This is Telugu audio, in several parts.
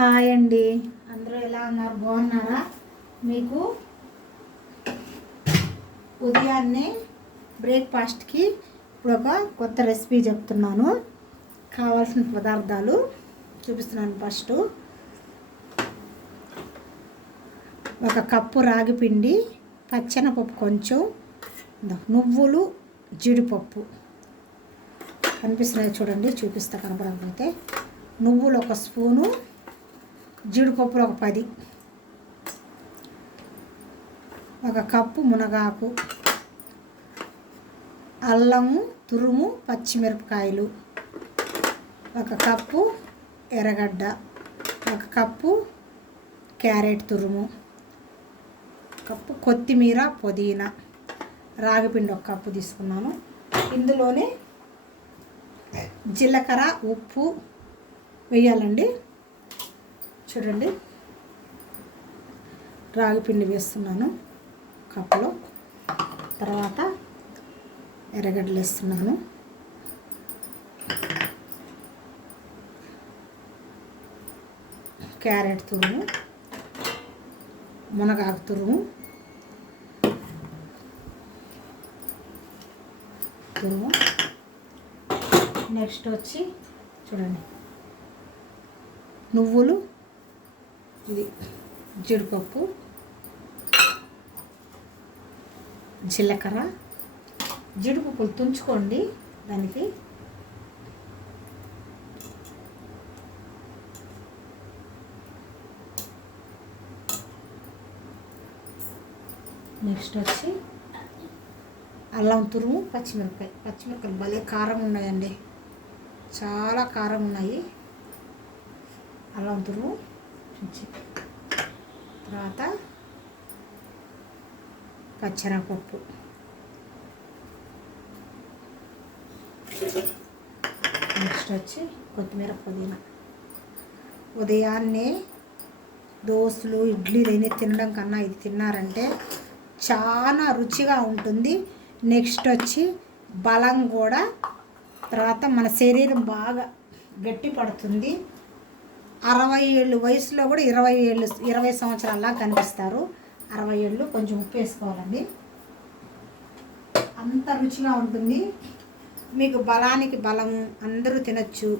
హాయ్ అండి, అందరూ ఎలా ఉన్నారు? బాగున్నారా? మీకు ఉదయాన్నే బ్రేక్ఫాస్ట్కి ఇప్పుడు ఒక కొత్త రెసిపీ చెప్తున్నాను. కావాల్సిన పదార్థాలు చూపిస్తున్నాను. ఫస్ట్ ఒక కప్పు రాగి పిండి, పచ్చెనపప్పు కొంచెం, నువ్వులు, జీడిపప్పు కనిపిస్తున్నాయి చూడండి, చూపిస్తా కనపడకపోతే. నువ్వులు ఒక స్పూను, జీడిపప్పులు ఒక 10, ఒక కప్పు మునగాకు, అల్లము తురుము, పచ్చిమిరపకాయలు, ఒక కప్పు ఎర్రగడ్డ, ఒక కప్పు క్యారెట్ తురుము, కప్పు కొత్తిమీర, పుదీనా, రాగిపిండి ఒక కప్పు తీసుకున్నాను. ఇందులోనే జీలకర్ర, ఉప్పు వేయాలండి. చూడండి, రాగిపిండి వేస్తున్నాను కప్పులో. తర్వాత ఎర్రగడ్డలు వేస్తున్నాను. క్యారెట్ తురుము, మునగాకు తురుము, నెక్స్ట్ వచ్చి చూడండి, నువ్వులు, ఇది జీడిపప్పు, జీలకర్ర, జీడిపప్పులు తుంచుకోండి దానికి. నెక్స్ట్ వచ్చి అల్లం తురుము, పచ్చిమిరపకాయలు భలే కారం ఉన్నాయండి, చాలా కారం ఉన్నాయి. అల్లం తురుము, తర్వాత పచ్చెనపప్పు, నెక్స్ట్ వచ్చి కొత్తిమీర, పుదీనా. ఉదయాన్నే దోశలు, ఇడ్లీలు అయినా తినడం కన్నా ఇది తిన్నారంటే చాలా రుచిగా ఉంటుంది. నెక్స్ట్ వచ్చి బలం కూడా, తర్వాత మన శరీరం బాగా గట్టి పడుతుంది. 60 ఏళ్ళు వయసులో కూడా 20 సంవత్సరాల్లా కనిపిస్తారు. 60 ఏళ్ళు. కొంచెం ఉప్పు వేసుకోవాలండి, అంత రుచిగా ఉంటుంది. మీకు బలానికి బలము, అందరూ తినచ్చు.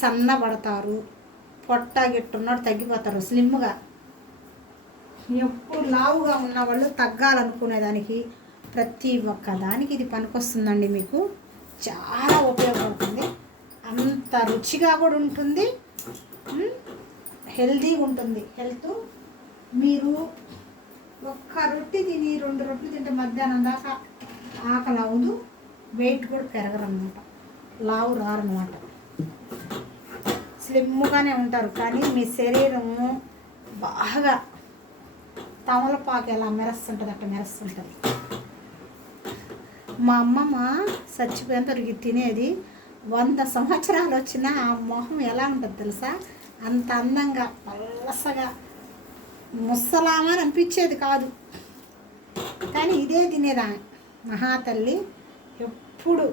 సన్నబడతారు, పొట్ట గిట్టున్నాడు తగ్గిపోతారు స్లిమ్గా. ఎప్పుడు లావుగా ఉన్నవాళ్ళు తగ్గాలనుకునేదానికి ప్రతి ఒక్క దానికి ఇది పనికొస్తుందండి. మీకు చాలా ఉపయోగపడుతుంది. అంత రుచిగా కూడా ఉంటుంది, హెల్తీగా ఉంటుంది. హెల్త్ మీరు ఒక్క రొట్టె తిని 2 రొట్టెలు తింటే మధ్యాహ్నం దాకా ఆకలి అవ్వదు, వెయిట్ కూడా పెరగరన్నమాట, లావు రారన్నమాట, స్లిమ్గానే ఉంటారు. కానీ మీ శరీరము బాగా తమలపాకు ఎలా మెరుస్తుంటుంది అట్లా మెరుస్తుంటుంది. మా అమ్మమ్మ చచ్చిపోయేంత తినేది. 100 సంవత్సరాలు వచ్చినా ఆ మొహం ఎలా ఉంటుంది తెలుసా? అంత అందంగా పల్లసగా ముసలామని అనిపించేది కాదు. కానీ ఇదే తినేదాన్ని మహాతల్లి. ఎప్పుడు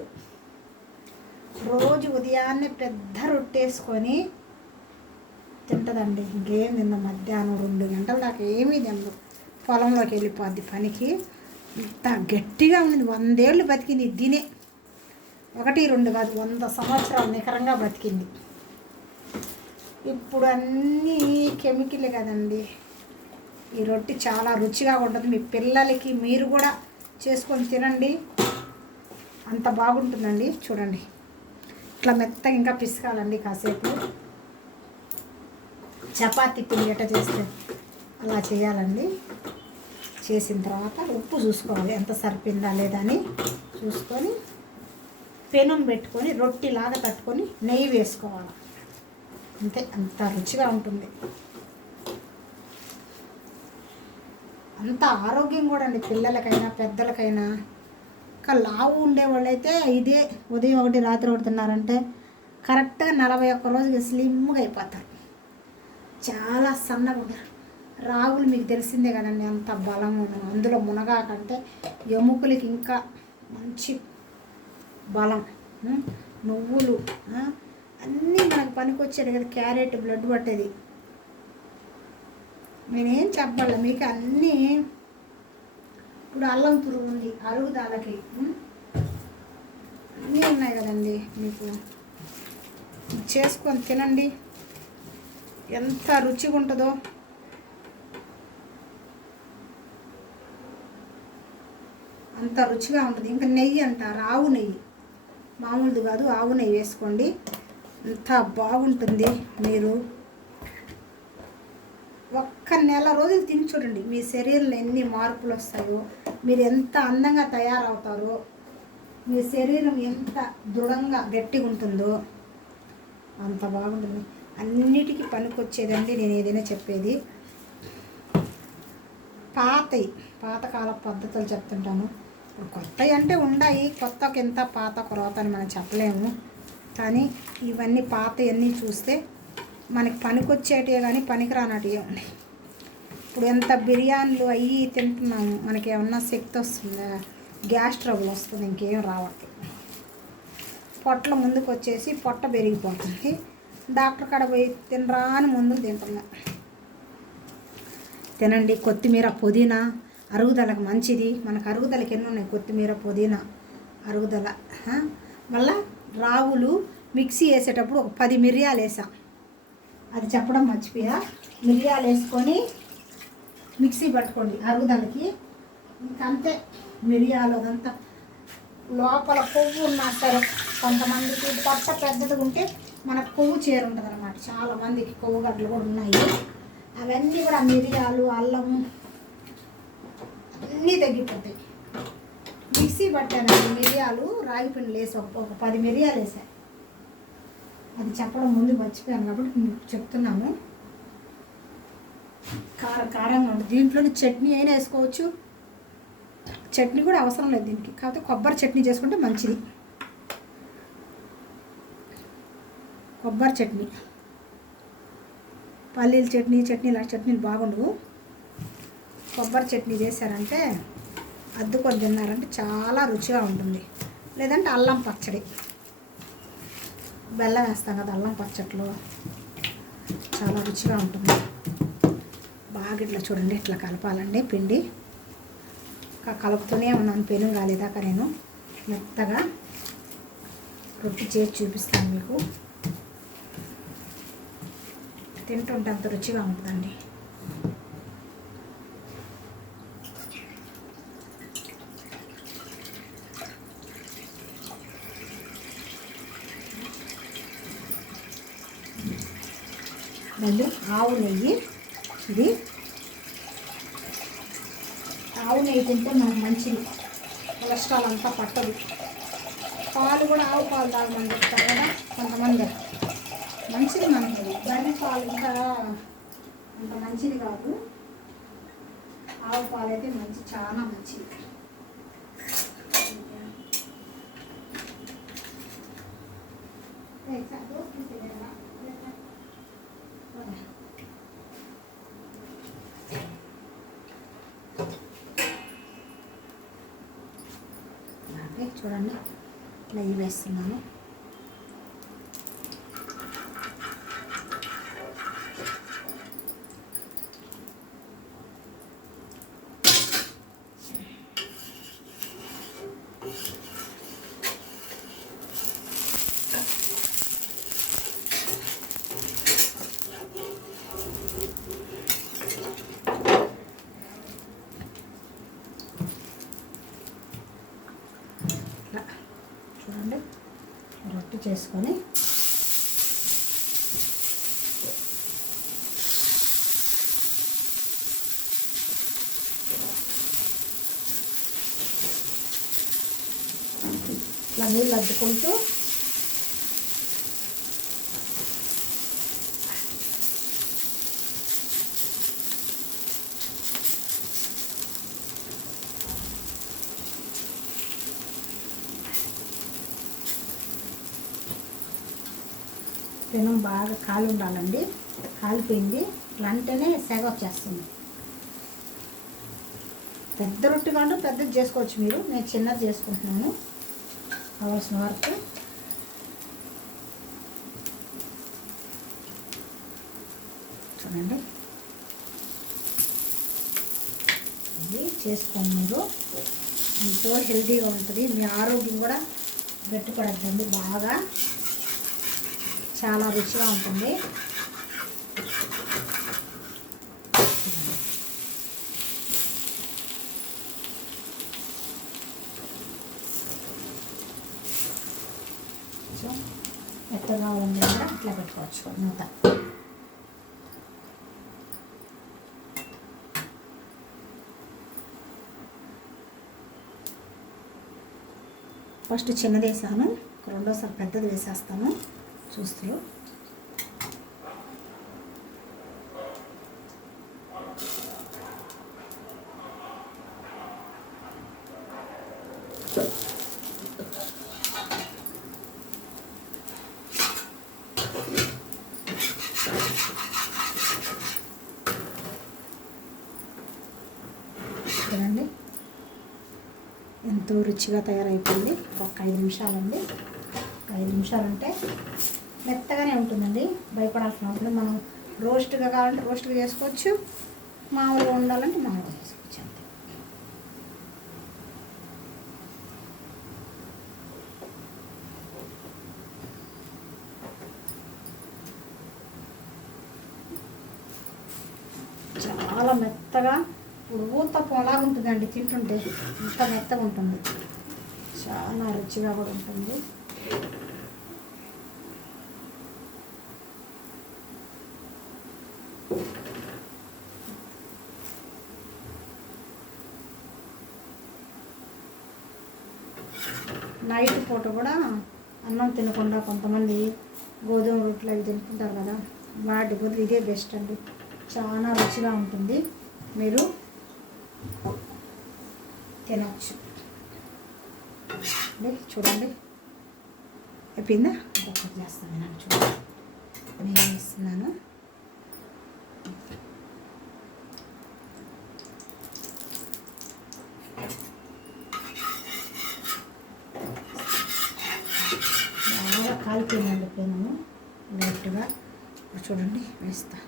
రోజు ఉదయాన్నే పెద్ద రొట్టేసుకొని తింటుందండి. ఇంకేం తిందాం, మధ్యాహ్నం 2 గంటల దాకా ఏమీ తిందాం. పొలంలోకి వెళ్ళిపోద్ది పనికి. ఇంత గట్టిగా ఉంది. 100 ఏళ్ళు బతికింది దీనే. 1, 2 కాదు, 100 సంవత్సరాలు నికరంగా బతికింది. ఇప్పుడు అన్నీ కెమికలే కదండి. ఈ రొట్టె చాలా రుచిగా ఉంటుంది. మీ పిల్లలకి మీరు కూడా చేసుకొని తినండి, అంత బాగుంటుందండి. చూడండి, ఇట్లా మెత్తగా ఇంకా పిసకాలండి కాసేపు. చపాతీ పిండి ఎట్ట చేస్తే అలా చేయాలండి. చేసిన తర్వాత ఉప్పు చూసుకోవాలి, ఎంత సరిపోయిందా లేదా అని చూసుకొని పెనం పెట్టుకొని రొట్టెలాగా తట్టుకొని నెయ్యి వేసుకోవాలి. అంతే, అంత రుచిగా ఉంటుంది. అంత ఆరోగ్యం కూడా అండి, పిల్లలకైనా పెద్దలకైనా. ఇంకా లావు ఉండేవాళ్ళు అయితే ఇదే ఉదయం 1 రాత్రి 1 తిన్నారంటే కరెక్ట్గా 41 రోజుకి స్లిమ్గా అయిపోతారు, చాలా సన్నగా ఉంటారు. రాగులు మీకు తెలిసిందే కదండి, అంత బలము. అందులో మునగాకంటే ఎముకలకి ఇంకా మంచి బలం. నువ్వులు, అన్నీ మనకు పనికొచ్చేది కదా. క్యారెట్ బ్లడ్ పట్టేది. నేనేం చెప్పాలి మీకు అన్నీ. ఇప్పుడు అల్లం పురుగు ఉంది అరుగుదలకి, అన్నీ ఉన్నాయి కదండి. మీకు చేసుకొని తినండి, ఎంత రుచిగా ఉంటుందో. అంత రుచిగా ఉంటుంది. ఇంకా నెయ్యి అంటారు, ఆవు నెయ్యి, మామూలుది కాదు, ఆవు నెయ్యి వేసుకోండి, ఎంత బాగుంటుంది. మీరు ఒక్క నెల రోజులు తిని చూడండి, మీ శరీరంలో ఎన్ని మార్పులు వస్తాయో, మీరు ఎంత అందంగా తయారవుతారో, మీ శరీరం ఎంత దృఢంగా గట్టిగా ఉంటుందో అంత బాగుంటుంది. అన్నిటికీ పనికొచ్చేదండి నేను ఏదైనా చెప్పేది. పాతకాల పద్ధతులు చెప్తుంటాను. కొత్తవి అంటే ఉన్నాయి, కొత్తకి ఎంత పాత కొరత అని మనం చెప్పలేము. కానీ ఇవన్నీ పాతవన్నీ చూస్తే మనకి పనికొచ్చేటివే కానీ పనికిరానటివే ఉన్నాయి. ఇప్పుడు ఎంత బిర్యానీలు అవి తింటున్నాము, మనకి ఏమన్నా శక్తి వస్తుందా? గ్యాస్ ట్రబుల్ వస్తుంది, ఇంకేం రావట్లేదు. పొట్టల ముందుకు వచ్చేసి పొట్ట పెరిగిపోతుంది. డాక్టర్ కాడ పోయి తినరా అని ముందుకు తింటున్నాం. తినండి. కొత్తిమీర, పుదీనా అరుగుదలకు మంచిది. మనకు అరుగుదలకి ఎన్ని ఉన్నాయి, కొత్తిమీర, పుదీనా అరుగుదల. మళ్ళా రావులు మిక్సీ వేసేటప్పుడు ఒక 10 మిరియాలు వేసాం, అది చెప్పడం మర్చిపోయా. మిరియాలు వేసుకొని మిక్సీ పట్టుకోండి అరుగుదలకి. ఇంకంతే. మిరియాలు అదంతా లోపల కొవ్వు ఉన్నా సరే, కొంతమందికి పొట్ట పెద్దదిగా ఉంటే మనకు కొవ్వు చేరుంటుంది అనమాట. చాలామందికి కొవ్వు గడ్డలు కూడా ఉన్నాయి. అవన్నీ కూడా మిరియాలు, అల్లము అన్నీ తగ్గిపోతాయి. మిక్సీ పట్టానండి, మిరియాలు రాగి పిండి వేసి ఒక 10 మిరియాలు వేసాను. అది చెప్పడం ముందు మర్చిపోయాను కాబట్టి మీకు చెప్తున్నాను. కారంగా ఉంటుంది. దీంట్లోని చట్నీ అయినా వేసుకోవచ్చు, చట్నీ కూడా అవసరం లేదు దీనికి. కాకపోతే కొబ్బరి చట్నీ చేసుకుంటే మంచిది. కొబ్బరి చట్నీ, పల్లీల చట్నీ ఇలాంటి చట్నీలు బాగుండవు. కొబ్బరి చట్నీ చేశారంటే అద్దుకొని తిన్నారంటే చాలా రుచిగా ఉంటుంది. లేదంటే అల్లం పచ్చడి, బెల్లం వేస్తాం కదా అల్లం పచ్చట్లో, చాలా రుచిగా ఉంటుంది. బాగా ఇట్లా చూడండి, ఇట్లా కలపాలండి పిండి. కలుపుతూనే ఉన్నాను, పెను కాలేదాకా నేను మెత్తగా రొట్టి చేసి చూపిస్తాను మీకు. తింటుంటే అంత రుచిగా ఉంటుందండి. మళ్ళీ ఆవు నెయ్యి, ఇది ఆవు నెయ్యి తింటే మనకు మంచిది, కొలెస్ట్రాల్ అంతా పట్టదు. పాలు కూడా ఆవు పాలు తాగమని చెప్తారు కదా కొంతమంది, మంచిది మనకి. బర్రె పాలు ఇంకా అంత మంచిది కాదు, ఆవు పాలు అయితే మంచి, చాలా మంచిది. చూడండి, నెయ్యి వేస్తున్నాను. చూడండి, రొట్టె చేసుకొని ఇట్లా నీళ్ళు అద్దుకుంటూ పెనం బాగా కాలి ఉండాలండి. కాలిపోయింది ఇట్లా అంటేనే సెగ వచ్చేస్తుంది. పెద్ద రొట్టె కాంటే పెద్దది చేసుకోవచ్చు మీరు, నేను చిన్నది చేసుకుంటున్నాను కావాల్సిన వరకు. చూడండి, ఇది చేసుకోండి. మీరు ఎంతో హెల్తీగా ఉంటుంది, మీ ఆరోగ్యం కూడా గట్టిపడద్దండి, బాగా చాలా రుచిగా ఉంటుంది. మెత్తగా ఉంది కూడా ఇట్లా పెట్టుకోవచ్చు మూత. ఫస్ట్ చిన్నది వేసాను, రెండోసారి పెద్దది వేసేస్తాను చూస్తూ. చూడండి ఎంతో రుచిగా తయారైపోయింది. ఒక 5 నిమిషాలండి. 5 నిమిషాలు అంటే మెత్తగానే ఉంటుందండి, భయపడాల్సిన అవసరం. మనం రోస్ట్గా కావాలంటే రోస్ట్గా చేసుకోవచ్చు, మామూలుగా ఉండాలంటే మామూలుగా చేసుకోవచ్చు అంతే. చాలా మెత్తగా ఊతప్పంలాగా ఉంటుందండి, తింటుంటే ఇంత మెత్తగా ఉంటుంది, చాలా రుచిగా కూడా ఉంటుంది. నైట్ పూట కూడా అన్నం తినకుండా కొంతమంది గోధుమ రొట్టెలు అవి తింటుంటారు కదా, వాటి బదులు ఇదే బెస్ట్ అండి, చాలా రుచిగా ఉంటుంది, మీరు తినవచ్చు. చూడండి అయిపోయిందా, ఇంకొకటి చేస్తాను నేను. చూడండి నేను వేస్తున్నాను. బాగా కాలిపోయిందండి పెనము లైట్గా. చూడండి వేస్తా.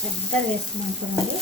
పెద్దగా వేస్తున్నాం చూడండి.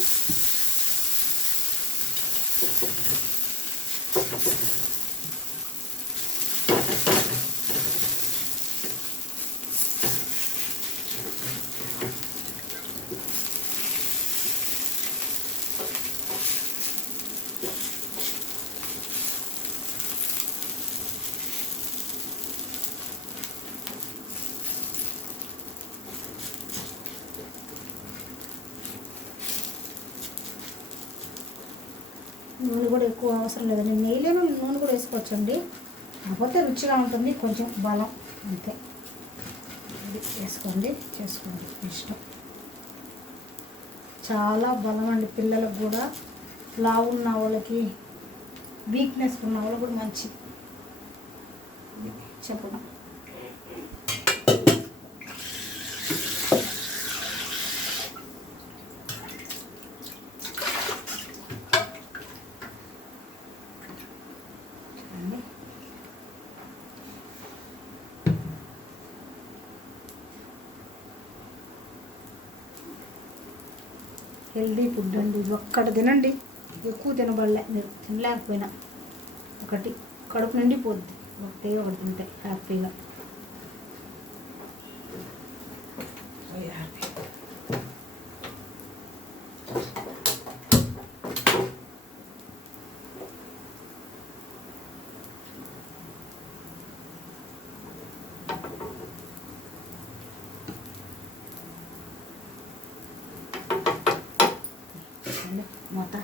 నూనె కూడా ఎక్కువ అవసరం లేదండి, నెయ్యిలోనూ నూనె కూడా వేసుకోవచ్చండి, కాకపోతే రుచిగా ఉంటుంది, కొంచెం బలం అంతే. ఇది వేసుకోండి, చేసుకోండి ఇష్టం. చాలా బలం అండి, పిల్లలకు కూడా, లావు ఉన్న వాళ్ళకి, వీక్నెస్ ఉన్న వాళ్ళకి కూడా మంచిది చెప్పడం. హెల్దీ ఫుడ్ అండి, ఒక్కటి తినండి, ఎక్కువ తినబడలే, మీరు తినలేకపోయినా ఒకటి కడుపు నిండిపోద్ది, ఒకటి తింటే హ్యాపీగా. మూత.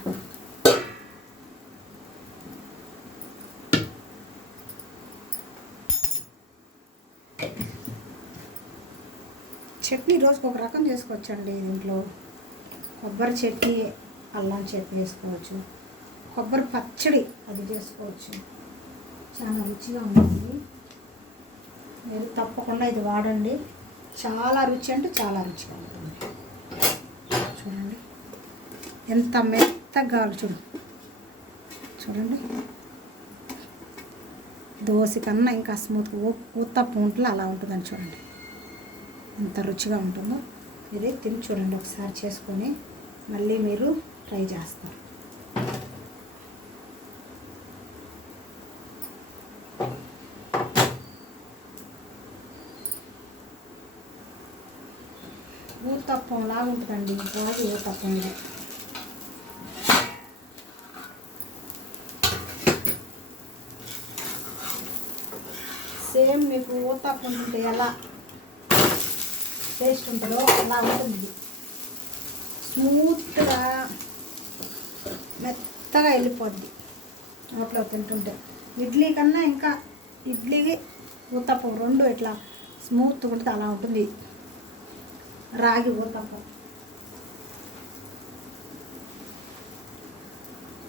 చట్నీ రోజుకు ఒక రకం చేసుకోవచ్చండి. దీంట్లో కొబ్బరి చట్నీ, అల్లం చట్నీ వేసుకోవచ్చు, కొబ్బరి పచ్చడి అది చేసుకోవచ్చు, చాలా రుచిగా ఉంటుంది. మీరు తప్పకుండా ఇది వాడండి, చాలా రుచి అంటే చాలా రుచిగా ఉంటుంది. చూడండి ఎంత మెత్తగా కావాలి చూడండి. దోశ కన్నా ఇంకా స్మూత్ ఊతప్పం ఉంటుంది, అలా ఉంటుందని చూడండి ఎంత రుచిగా ఉంటుందో. ఇది తిని చూడండి ఒకసారి చేసుకొని, మళ్ళీ మీరు ట్రై చేస్తారు. ఊతప్పం లాగా ఉంటుందండి, రాగి ఊతప్పం. ఇది సేమ్ మీకు ఊతప్పం ఉంటే ఎలా టేస్ట్ ఉంటుందో అలా ఉంటుంది. స్మూత్గా మెత్తగా వెళ్ళిపోద్ది నోట్లో తింటుంటే. ఇడ్లీ కన్నా ఇంకా ఇడ్లీకి ఊతప్పం రెండు ఇట్లా స్మూత్గా ఉంటుంది, అలా ఉంటుంది రాగి ఊతప్పం.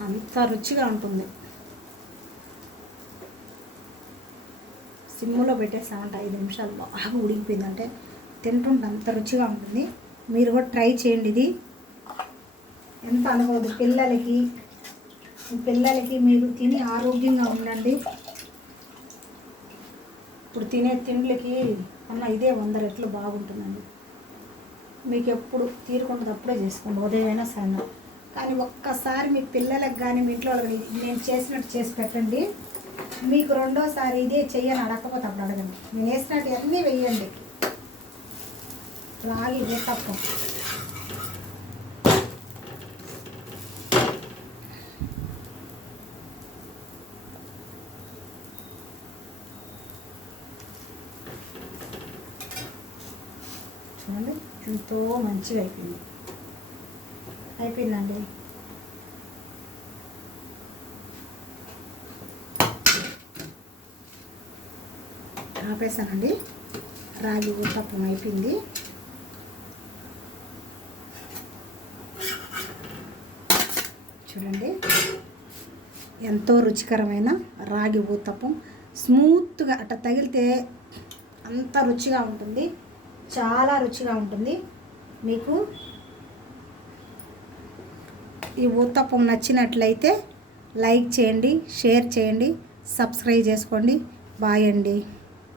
అంత రుచిగా ఉంటుంది. సిమ్లో పెట్టేసామంటే 5 నిమిషాలు బాగా ఉడికిపోయిందంటే తింటుంటే అంత రుచిగా ఉంటుంది. మీరు కూడా ట్రై చేయండి. ఇది ఎంత అనుకోదు పిల్లలకి మీరు తిని ఆరోగ్యంగా ఉండండి. ఇప్పుడు తినే తిండ్లకి అన్న ఇదే 100 రెట్లు బాగుంటుందండి. మీకు ఎప్పుడు తీరుకుంటుంది అప్పుడే చేసుకోండి, ఉదయమైనా సాయంత్రం. కానీ ఒక్కసారి మీ పిల్లలకు కానీ మీ ఇంట్లో నేను చేసినట్టు చేసి పెట్టండి. మీకు రెండోసారి ఇదే చెయ్యని అడగకపోతే అప్పుడు అడగండి. నేను వేసినట్టు అన్నీ వేయండి. రాగి ఊతప్పం చూడండి ఎంతో మంచిగా అయిపోయిందండి. ఆపేసానండి. రాగి ఊతప్పం అయిపోయింది. చూడండి ఎంతో రుచికరమైన రాగి ఊతప్పం. స్మూత్గా అట్ట తగిలితే అంత రుచిగా ఉంటుంది, చాలా రుచిగా ఉంటుంది. మీకు ఈ ఊతప్పం నచ్చినట్లయితే లైక్ చేయండి, షేర్ చేయండి, సబ్స్క్రైబ్ చేసుకోండి. బాయ్ అండి.